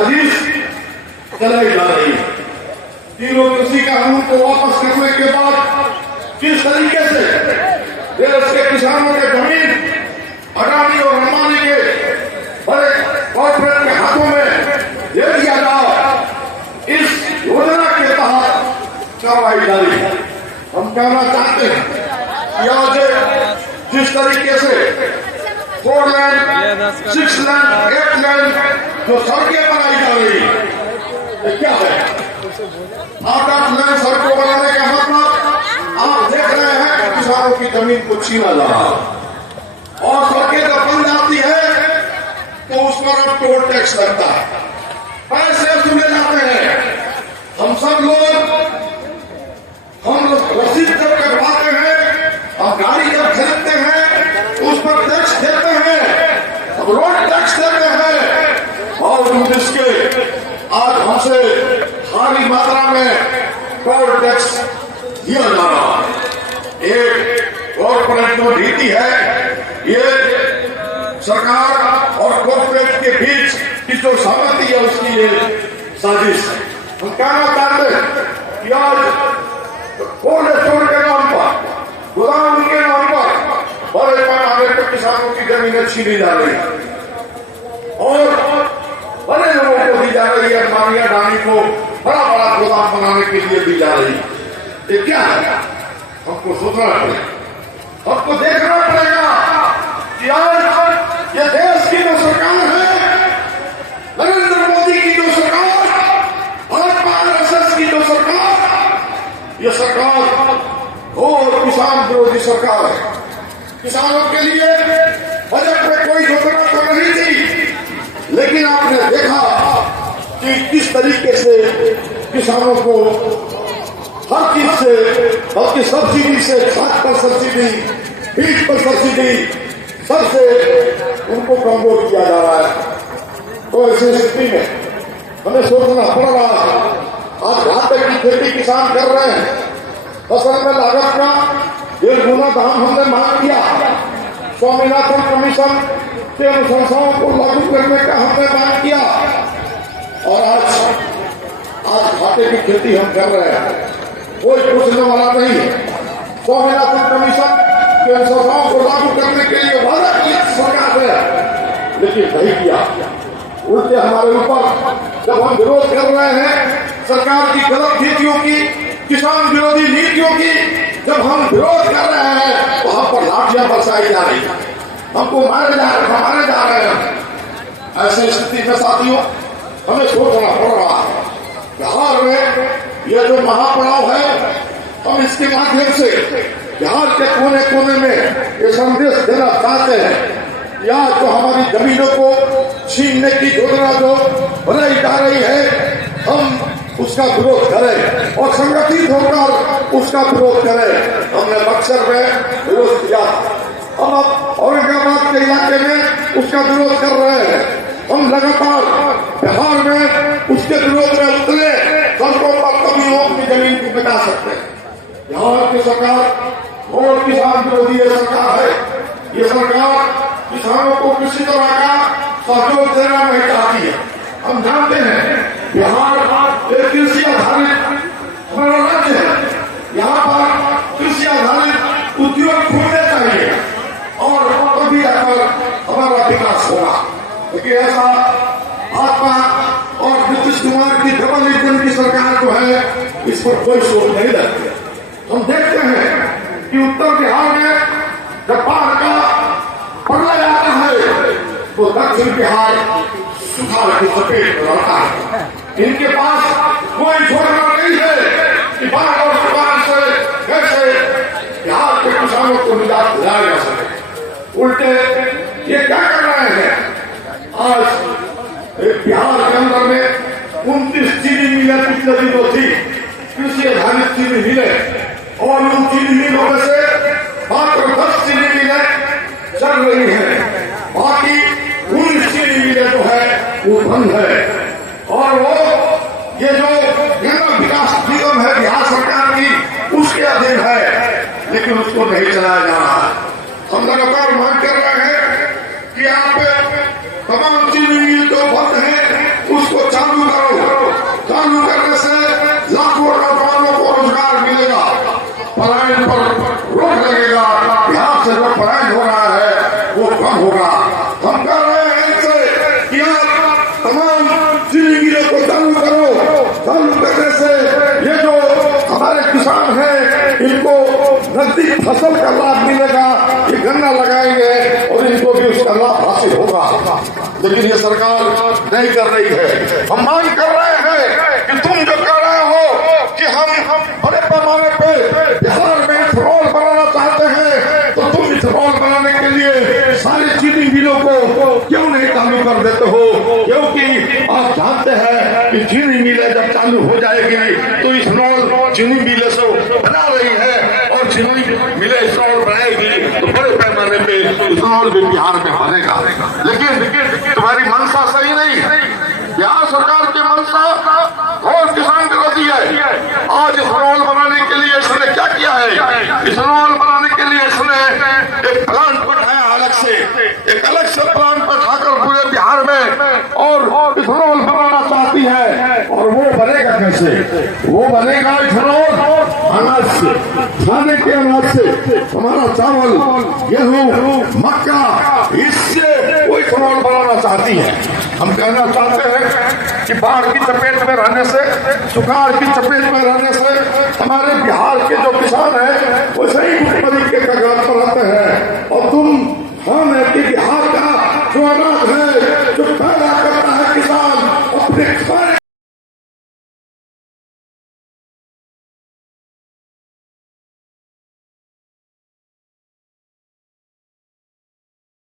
साजिश चलाई जा रही है। तीनों कृषि कानून को वापस करने के बाद किस तरीके से देश के किसानों के जमीन अडानी और अंबानी के बड़े कॉर्पोरेट के हाथों में दे दिया जाए, इस योजना के तहत कार्रवाई जारी है। हम कहना चाहते हैं कि आज जिस तरीके से 4 लेन, 6 लेन, 8 लेन जो सड़कें बनाई जा रही है, ये क्या है? 8 लेन सड़कों बनाने का मतलब आप देख रहे हैं कि किसानों की जमीन को छीना जा रहा है और सड़कें जब बन जाती है तो उस पर अब टोल टैक्स लगता है, पैसे सुने जाते हैं। हम सब लोग हम रसीद जब कटवाते हैं, हम गाड़ी जब खरीदते हैं उस पर टैक्स देते हैं, अब रोड टैक्स देते हैं और इसके आज हमसे भारी मात्रा में टोल टैक्स दिया जा रहा है। एक कॉर्पोरेट जो नीति है, ये सरकार और कॉर्पोरेट के बीच की जो सहमति है उसकी ये साजिश है। हम कहना चाहते हैं कि आज कोल्ड स्टोर के नाम पर, गोदाम के नाम पर बड़े पैमाने पर किसानों की जमीनें छीनी जा रही है और बड़े लोगों को दी जा रही है। अंबानी अडानी को बड़ा बड़ा गोदाम बनाने के लिए दी जा रही है। ये क्या है? हमको सोचना पड़ेगा, हमको देखना पड़ेगा कि आज ये देश की जो सरकार है, नरेंद्र मोदी की जो सरकार, भाजपा आरएसएस की जो सरकार, ये सरकार घोर किसान विरोधी सरकार है। किसानों के लिए बजट में कोई योजना तो नहीं थी, लेकिन आपने देखा कि किस तरीके से किसानों को हर चीज से, बल्कि सब्सिडी से, खाद पर सब्सिडी, बीज पर सब्सिडी, सबसे उनको कमजोर किया जा रहा है। तो ऐसी स्थिति में हमें सोचना पड़ रहा है। आज घाटे की खेती किसान कर रहे हैं, फसल में लागत का 1.5 गुना दाम हमने मांग किया। स्वामीनाथन कमीशन के अनुशंसाओं को लागू करने का हमने मांग किया और आज घाटे की खेती हम कर रहे हैं। कोई पूछने वाला नहीं है। स्वामीनाथन कमीशन के अनुशंसाओं को लागू करने के लिए वादा किया सरकार ने, लेकिन नहीं किया। उल्टे हमारे ऊपर जब हम विरोध कर रहे हैं सरकार की गलत नीतियों की, किसान विरोधी नीतियों की, जब हम विरोध कर रहे हैं तो हम पर लाठियां बरसाई जा रही है, हमको मारे जा रहे हैं। ऐसी स्थिति में साथियों हमें सोचना पड़ रहा है। बिहार में यह जो महापड़ाव है, हम इसके माध्यम से बिहार के कोने कोने में ये संदेश देना चाहते हैं। यहाँ जो हमारी जमीनों को छीनने की योजना जो बनाई जा रही है, हम उसका विरोध करें और संगठित होकर उसका विरोध करें। हमने बक्सर में विरोध किया, हम अब औरंगाबाद के इलाके में उसका विरोध कर रहे हैं। हम लगातार बिहार में उसके विरोध में उतरे, सड़कों पर कभी वो अपनी जमीन को बचा सकते हैं। बिहार की सरकार और किसान विरोधी सरकार है। ये सरकार किसानों को किसी तरह का सहयोग देना नहीं चाहती है। हम जानते हैं बिहार एक कृषि आधारित हमारा राज्य है। यहाँ पर कृषि आधारित उद्योग खुलने चाहिए और तभी आकर हमारा विकास होगा। लेकिन ऐसा भाजपा और नीतीश कुमार की डबल इंजन की सरकार जो है, इस पर कोई सोच नहीं रखती। हम देखते हैं कि उत्तर बिहार में जब बाढ़ का पड़ना जाता है तो दक्षिण बिहार सुखाड़ की चपेट में रहता है। इनके पास कोई योजना नहीं है कि बाढ़ और सुखाड़ से कैसे बिहार के किसानों को निजात दिलाया जा सके। उल्टे ये क्या कर रहे हैं? आज बिहार के अंदर में 29 चीनी मिलें पिछले दिनों थी, कृषि आधारित चीनी मिलें, और उन चीनी मिलों में से मात्र 10 चीनी मिलें चल रही है, बाकी 19 चीनी मिलें जो है वो बंद है। और वो ये जो गन्ना विकास निगम है बिहार सरकार की, उसके अधीन है, लेकिन उसको नहीं चलाया जा रहा है। हम लगातार मांग कर रहे हैं कि आप तमाम चीनी मिल जो बंद है उसको कब होगा? हम कह रहे हैं इनसे कि आप तमाम चीनी मिलों को चालू करो। चालू करने से ये जो हमारे किसान हैं इनको नजदीक फसल का लाभ मिलेगा, ये गन्ना लगाएंगे और इनको भी उसका लाभ हासिल होगा। लेकिन ये सरकार नहीं कर रही है। हम मांग कर रहे हैं कि तुम जो कर रहे हो कि हम बड़े पैमाने पे बिहार में इथेनॉल बनाना चाहते हैं, तो तुम इथेनॉल बनाने के लिए सारी चीनी मिलों को क्यों नहीं चालू कर देते हो? क्योंकि आप जानते हैं कि चीनी मिलें जब चालू हो जाएगी तो इथेनॉल चीनी मिलें से बना रही है और चीनी मिलें इथेनॉल बनाएगी तो बड़े पैमाने पे इथेनॉल भी बिहार में बनेगा। लेकिन तुम्हारी मंशा सही नहीं। बिहार सरकार की मंशा और किसान विरोधी है। आज इथेनॉल बनाने के लिए इसने क्या किया है? इथेनॉल बनाने के लिए इसने एक प्लांट बैठाया अलग से, एक अलग से प्लांट बैठाकर पूरे बिहार में और इथेनॉल बनाना चाहती है। और वो बनेगा कैसे? वो बनेगा इथेनॉल अनाज से, खाने के अनाज से। हमारा चावल, गेहूं, मक्का, इससे वो इथेनॉल बनाना चाहती है। हम कहना चाहते हैं कि बाढ़ की चपेट में रहने से, सुखाड़ की चपेट में रहने से हमारे बिहार के जो किसान हैं वो सही तरीके का कगार पर रहते हैं। और तुम हम कि बिहार का जो अनाज है, जो पैदा करता है किसान अपने